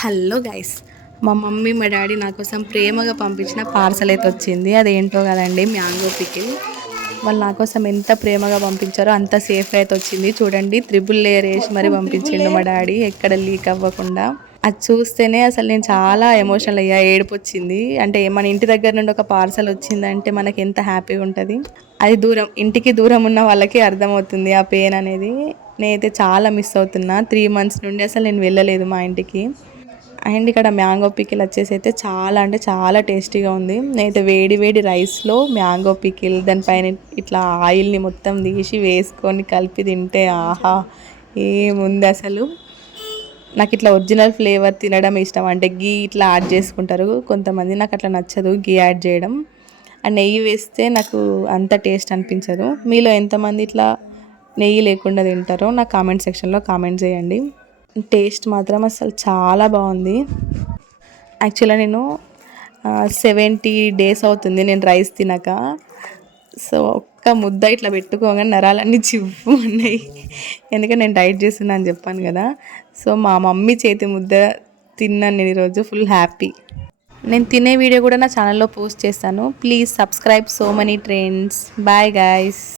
Hello guys, మా mummy మా daddy నా కోసం ప్రేమగా పంపించిన పార్సల్ అయితే వచ్చింది. అదేంటో కదండి, మ్యాంగో పికిల్. వాళ్ళు నా కోసం ఎంత ప్రేమగా పంపించారో అంత సేఫ్ అయితే వచ్చింది. చూడండి, త్రిబుల్ లేయర్ వేసి మరీ పంపించిండు మా డాడీ, ఎక్కడ లీక్ అవ్వకుండా. అది చూస్తేనే అసలు నేను చాలా ఎమోషనల్ అయ్యా, ఏడుపు వచ్చింది. అంటే మన ఇంటి దగ్గర నుండి ఒక పార్సల్ వచ్చిందంటే మనకి ఎంత హ్యాపీగా ఉంటుంది. అది దూరం, ఇంటికి దూరం ఉన్న వాళ్ళకి అర్థమవుతుంది ఆ పెయిన్ అనేది. నేనైతే చాలా మిస్ అవుతున్నా. 3 months నుండి అసలు నేను వెళ్ళలేదు మా ఇంటికి. అండ్ ఇక్కడ మ్యాంగో పికిల్ వచ్చేసి అయితే చాలా అంటే చాలా టేస్టీగా ఉంది. నేనైతే వేడి వేడి రైస్లో మ్యాంగో పికిల్, దానిపైన ఇట్లా ఆయిల్ని మొత్తం తీసి వేసుకొని కలిపి తింటే ఆహా ఏముంది అసలు. నాకు ఇట్లా ఒరిజినల్ ఫ్లేవర్ తినడం ఇష్టం. అంటే గీ ఇట్లా యాడ్ చేసుకుంటారు కొంతమంది, నాకు అట్లా నచ్చదు గీ యాడ్ చేయడం. అండ్ నెయ్యి వేస్తే నాకు అంత టేస్ట్ అనిపించదు. మీలో ఎంతమంది ఇట్లా నెయ్యి లేకుండా తింటారో నాకు కామెంట్ సెక్షన్లో కామెంట్ చేయండి. టేస్ట్ మాత్రం అసలు చాలా బాగుంది. యాక్చువల్గా నేను 70 days అవుతుంది నేను రైస్ తినక. సో ఒక్క ముద్ద ఇట్లా పెట్టుకోగానే నరాలన్నీ చివ్వు ఉన్నాయి. ఎందుకంటే నేను డైట్ చేస్తున్నా అని చెప్పాను కదా. సో మా మమ్మీ చేతి ముద్ద తిన్నాను నేను ఈరోజు, ఫుల్ హ్యాపీ. నేను తినే వీడియో కూడా నా ఛానల్లో పోస్ట్ చేస్తాను. Please subscribe so money trends. Bye guys.